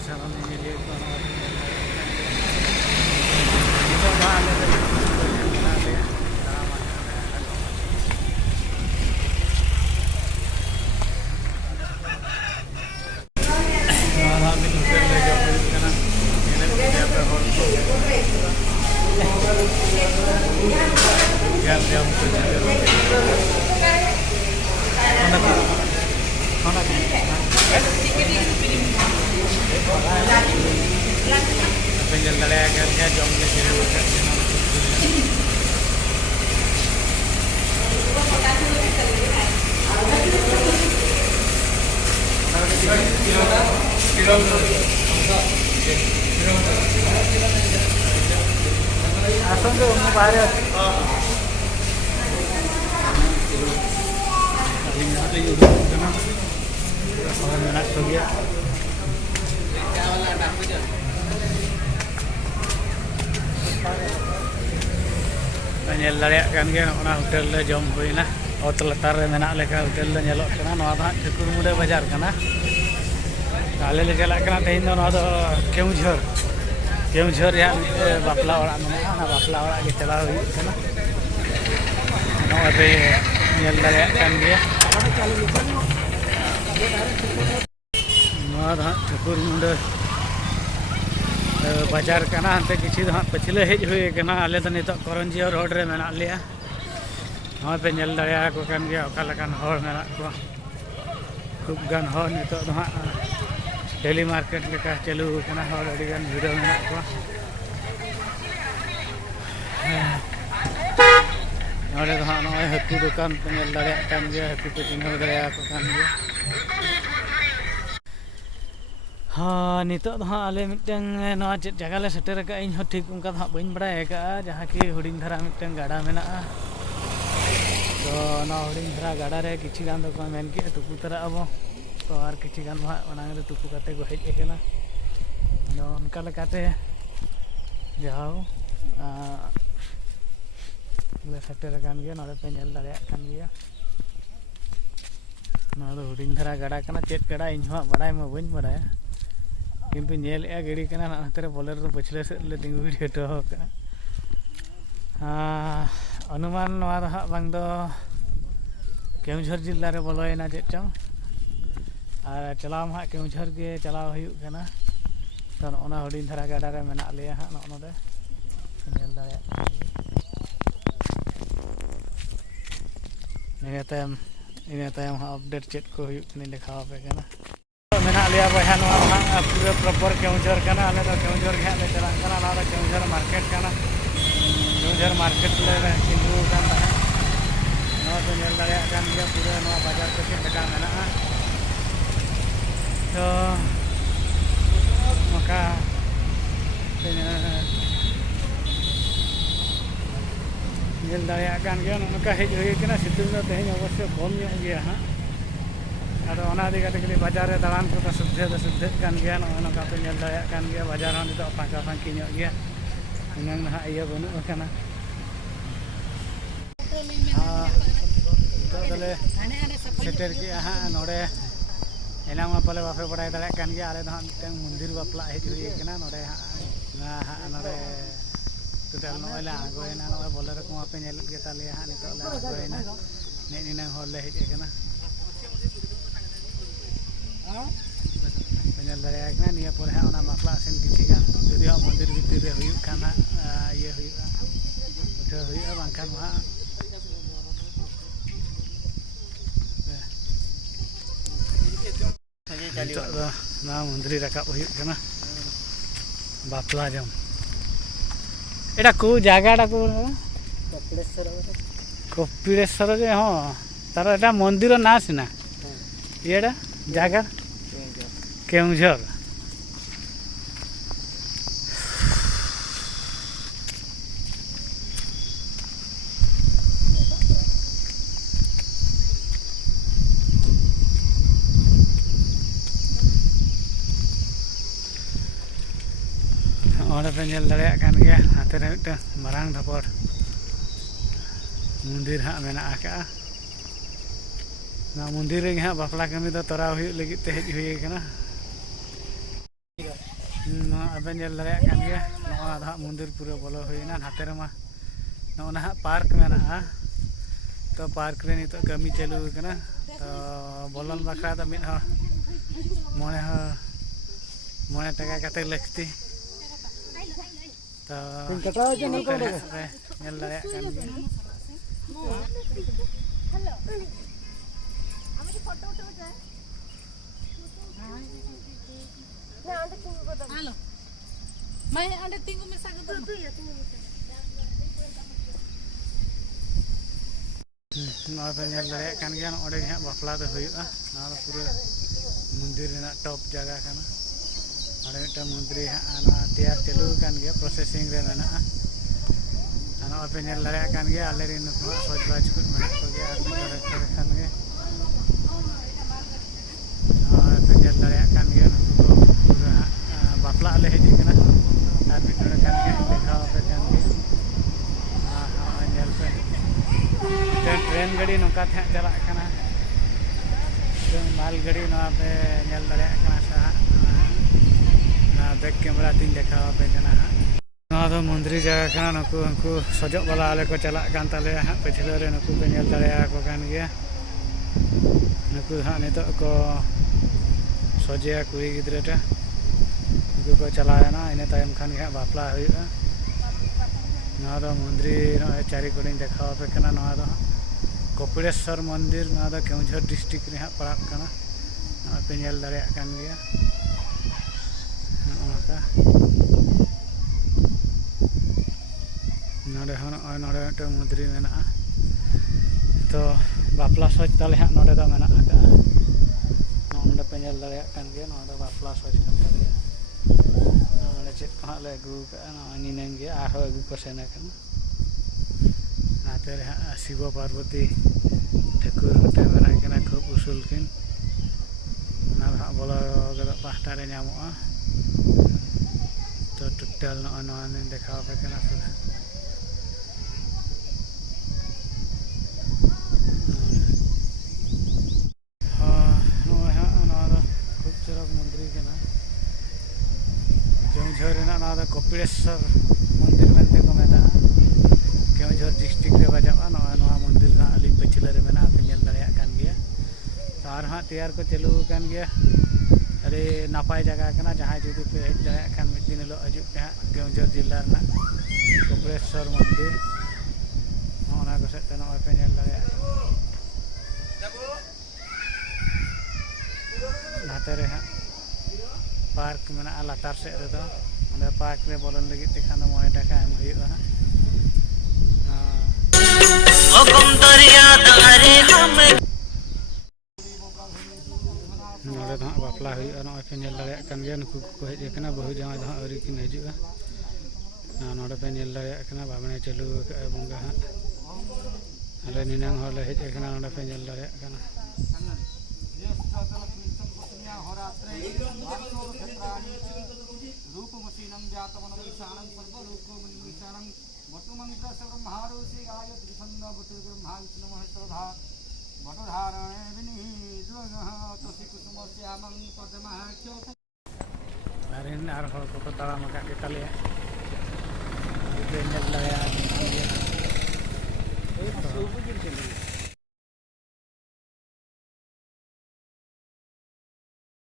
salam ini asal tuh mau bayar. Nyel dareyak kan ge ona hotel le jom hoina ot latar re menak leka hotel le nyelok kana noa da Chukur Munda bazar kana ale le chalak kana tehin do noa do Keunjhor ya bapla orak menak na bapla orak ge chala hui kana noa be nyel dareyak kan ge noa da Chukur Munda बाजार करना हंते किसी हाँ पछले hedge हुए करना आले तो नितो करंजी और रोड रे मेना लिया हाँ पे नेल दरिया को कन गया ओका लकान हॉल मेना को खूब गान हॉल नितो तो हाँ डेली मार्केट लेका चलू करना हॉल अड़ी गान वीडियो मेना को नोड़े तो हाँ नोए हक्की दुकान पे नेल दरिया कन गया हक्की पे चिन्ह दरिया को कन गया हाँ नितो हाँ आले मिटन नवा चेत जगह ले सेटर का इन ठीक उनका हाँ बइन बड़ा का जहाँ की हुडिंग धरा मिटन गाड़ा मेना तो ना हुडिंग धरा गाड़ा रे किछि गान दो को मेन के तुकु तरा अब तो आर किछि गान हाँ ओना रे तुकु काते को हेज एकेना नो उनका लेकाते जाओ ले सेटर कान गया नोरे पे नेल दाड़े कान गया ना दो हुडिंग धरा गाड़ा कना चेत गाड़ा इन हाँ बड़ाय म बइन बड़ाय किंतु नेल ए गाड़ी कना नाते बोलेरो तो पछले से ले तिंगु वीडियो तो का अनुमान नवा हाँ बांग दो केउझर जिल्ला रे बोलोयना चेत चंग और चलाव हाँ केउझर के चलाव हुयु कना तो ओना हुडिंग धरा गाड़ा रे मेना लिया हाँ नोदे नेल दाया इन तायम हाँ अपडेट चेत को हुयु कनी देखाव पे कना मेना लिया बहा हाँ पूरा प्रॉपर केउझर कना आले तो केउझर के ले चला कना ना तो केउझर मार्केट कना केउझर मार्केट ले किंतु कान नो तो नेल दाया कान गया पूरा नो बाजार को लगा मेना तो मका नेल दाया कान गया नका हेज होय कना सितुंग दो तेज अवश्य कम ᱧᱚᱜ गया हाँ अदो ओना दी काटे के बाजार रे दालान को तो सुद्धे कान गया नो का पे नेल दाया कान गया बाजार हन तो फांका फांकी ᱧᱚᱜ गया इनंग ना इया बनु कना तो दले सेटर के हाँ नोडे एलांग मा पले बापे बड़ाय दाड़ा कान गया आले हाँ मिटन मंदिर बापला हेज हुई कना नोडे हाँ नोडे टोटल नोला आगोयना नो बोलेरो को पे नेल के ताले हाँ नितो ले आगोयना ने निना होर ले हेज कना पेनल दाया कना निया पर हाँ ओना बापला सेन किछि गान जदि हाँ मंदिर भितर रे हुयु खाना ये हुयु उठो हुयु बांखान हाँ ना मंदिर रकाब हुयु कना बापला जम एटा को जगहटा को कपिलेश्वर जे हाँ तार एटा मंदिर ना सिना येडा जगह केउझर पे नेल दाड़ेया कान गया हाथे रे मिटन मारांग धापड़ मंदिर हाँ मेना आका ना मंदिर रे हाँ बापला कमी दो तोरा हुई लगी ते हेज हुई कना Aben nyel dareyak kan ge noa da mundir pura bolo hoina hate rema noa ha park mena to park re nito kami chalu kana to bolon bakra da min ha mone taka kate lakti to nyel dareyak kan ge hello আমি কি photo উঠাবো চাই না আন্ডে টিঙ্গু কত hello मैं आंडे टिंगु में साग दो तू या टिंगु नॉय पे nyel dareyak kan ge ode ha bapla do huyuga na pura mundir rena top jaga kana ade mita mundri ha ana tiar chalu kan ge processing re mena ana pe nyel dareyak kan ge ale rin ko soj baj ku mena ko ge ar dareyak kan ge pe nyel dareyak kan ge ko pura bapla le heji kana ar mita kan ge dekha pe kan ge nyel pe train गाड़ी नौका थे चला माल गाड़ी ना पे nyel dareyak kana sa back camera तीन देखा पे kana ना दो मंदिर जगह kana नुकु उनको सजक वाला आले को चला कान ताले हा पिछले रे नुकु पे nyel dareyak को कान गया नुकु हा नितो को सजिया कुड़ी गिद्रे टा नुकु को चलाया ना इने तायम खान गया बापला हुआ ना दो मंदिर ना चारि कोड़ी देखा पे kana ना दो कपिलेश्वर मंदिर ना दो केउझर डिस्ट्रिक्ट रे हा पड़ाग kana ना पे nyel dareyak kan गया नका नडे हन नडे टे मंदिर मेना तो बापला सज ताले हा नडे दो मेना का नडे पे nyel dareyak kan गया नडे बापला सज kan ताले नडे चेत को ले अगु का निनें गया आरो अगु को सेना kana नाते शिव पार्वती ठाकुर टे मेना kana खूब उसूल किन ना बोलो गदा पास्टा रे ᱧᱟᱢᱚᱜᱼᱟ तो टोटल नॉन देखा पे kana पूरा खूब चरक मंदिर kana केउझर रेना ना कपिलेश्वर मंदिर मेनते को मेता केउझर डिस्ट्रिक्ट रे बजावा नवा मंदिर ना अली पिछले रे मेना पे nyel dareyak kan गया तार हा तैयार को चलू kan गया अरे नापाय जगह kana जहां जुदी पे hedge dareyak kan mid din लो अजुब पे केउझर जिला ना कपिलेश्वर मंदिर ओना को से तना पे nyel dareyak नाते रे हा पार्क मेना लातार से रे दो अंदर पार्क रे बोलन लगी तिखान 9 टाका एम हुआ हुकुम दरिया दारे हम नोले दा बापला हुआ नय पे nyel dareyak kan ge नुकु को हेज kana बहु जामा दा अरी किन हिजुआ ना नोडे पे nyel dareyak kana बाबने चलू का बंगा हा अले निनंग होले हेज kana नोडे पे nyel dareyak kana रूपमसीनं जातमनमीशानं सर्वलोकोमनिमीशानं वटुमन्त्र सर्वमहारोषि गाय त्रिसंग वटुर्ब्रह्मा विष्णुमहेश्वरधा वटुधारणे विनिद्वगः तस्य कुसुमस्यामं पद्महाख्यो अरे नार हो को ताला मका के तले nyel dareyak